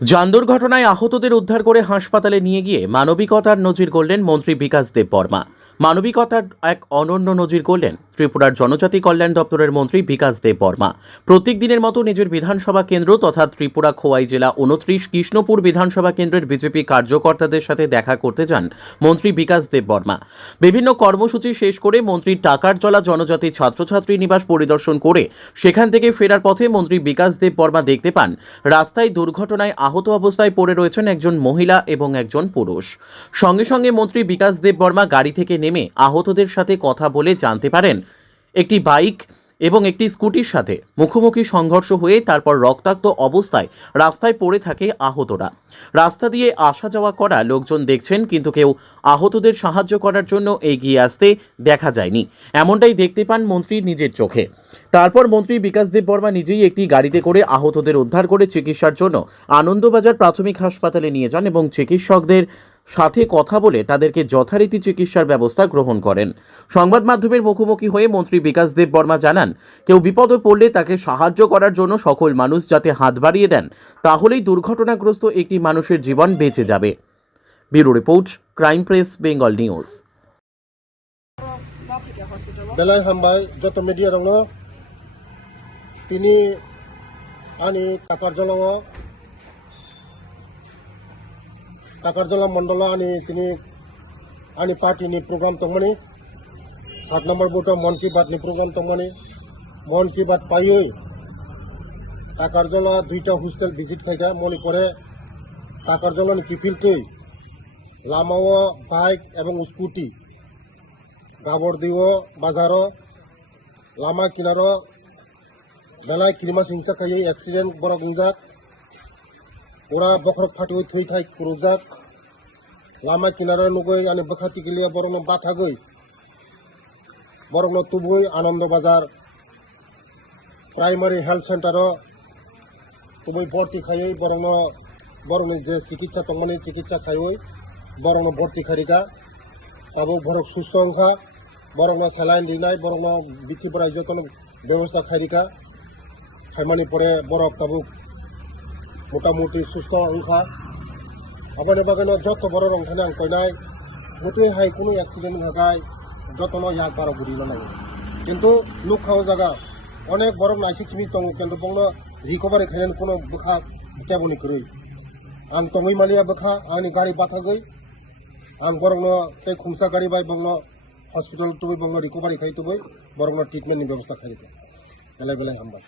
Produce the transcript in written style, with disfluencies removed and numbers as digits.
যান দুর্ঘটনায় আহতদের উদ্ধার করে হাসপাতালে নিয়ে গিয়ে মানবিকতার নজির গড়লেন মন্ত্রী বিকাশ দেববর্মা। মানবিকতার এক অনন্য নজির গড়লেন ত্রিপুরার জনজাতি কল্যাণ দপ্তরের মন্ত্রী বিকাশ দেববর্মা। প্রত্যেক দিনের মতো নিজের বিধানসভা কেন্দ্র তথা ত্রিপুরা খোয়াই জেলা 29 কৃষ্ণপুর বিধানসভা কেন্দ্রের বিজেপি কার্যকর্তাদের সাথে দেখা করতে যান মন্ত্রী বিকাশ দেববর্মা। বিভিন্ন কর্মসূচি শেষ করে মন্ত্রী টাকারজলা জনজাতি ছাত্রছাত্রী নিবাস পরিদর্শন করে সেখান থেকে ফেরার পথে মন্ত্রী বিকাশ দেববর্মা দেখতে পান রাস্তায় দুর্ঘটনায় আহত অবস্থায় পড়ে রয়েছেন একজন মহিলা এবং একজন পুরুষ। সঙ্গে সঙ্গে মন্ত্রী বিকাশ দেববর্মা গাড়ি থেকে নেমে আহতদের সাথে কথা বলে জানতে পারেন একটি বাইক এবং একটি স্কুটির সাথে মুখোমুখি সংঘর্ষ হয়ে তারপর রক্তাক্ত অবস্থায় রাস্তায় পড়ে থাকে আহতরা। রাস্তা দিয়ে আসা যাওয়া করা লোকজন দেখছেন, কিন্তু কেউ আহতদের সাহায্য করার জন্য এগিয়ে আসতে দেখা যায়নি। এমনটাই দেখতে পান মন্ত্রী নিজের চোখে। তারপর মন্ত্রী বিকাশ দেববর্মা নিজেই একটি গাড়িতে করে আহতদের উদ্ধার করে চিকিৎসার জন্য আনন্দবাজার প্রাথমিক হাসপাতালে নিয়ে যান এবং চিকিৎসকদের সাথে কথা বলে তাদেরকে যথারীতি চিকিৎসার ব্যবস্থা গ্রহণ করেন। সংবাদ মাধ্যমের মুখোমুখি হয়ে মন্ত্রী বিকাশ দেববর্মা জানান, কেউ বিপদে পড়লে তাকে সাহায্য করার জন্য সকল মানুষ যাতে হাত বাড়িয়ে দেন, তাহলেই দুর্ঘটনাগ্রস্ত একটি মানুষের জীবন বেঁচে যাবে। Bureau report, crime press, Bengal news. belai hambai joto media rongno tini ani Takarjala mandala ani tini ani party ni program tongmani 7 number buto Mon Ki Baat ni program tongmani Mon Ki Baat payoi Takarjala duita hostel visit khaida moni pore Takarjala ni kifil tui lamao bike ebong scooty গাবর দিব বাজারও লামা কিনারও বেলায় কিলিমা হিংসা খাই accident বড় গুঞ্জাক ওরা বখরক ফাটি থই থাই কুরুজাক লামা কিনারে নুগৈ আনি বখাতি গিলিয়া বরং বাথাগৈ বরং তুবুই আনন্দ বাজার প্রাইমারি হেলথ সেন্টারও তুবুই ভর্তি খাই বরং যে চিকিৎসা তংমানি চিকিৎসা খাই বরং ভর্তি খারিকা তাবো ভরক সুস্থ অংখা বরং স্যালাইন দিনাই বরং বিথি বরাই যতন ব্যবস্থা খারিকা খাইমানি পরে বরক তাবো মোটামুটি সুস্থ অংখা আবার বাগান যত বড় রংখানে আং কইনাই গতই হাই কোনো অ্যাক্সিডেন্ট হাগাই যতন ইয়াক বারো বুড়ি লাগে কিন্তু লুক খাওয়া জায়গা অনেক বড় নাইসিক সিমি দङ কিন্তু বংন রিকভারি খাইলেন কোনো বখা তেবনি করি আং তङै মালিয়া বখা आंनि गाड़ी बाथागै आं बरंनो ते खुमसा गाड़ी बाय बंगनो हॉस्पिटल तुबै बंगनो रिकवरी खाई तुबै बरंनो ट्रिटमेंट नि व्यवस्था खाई बेले बेले हामबाय।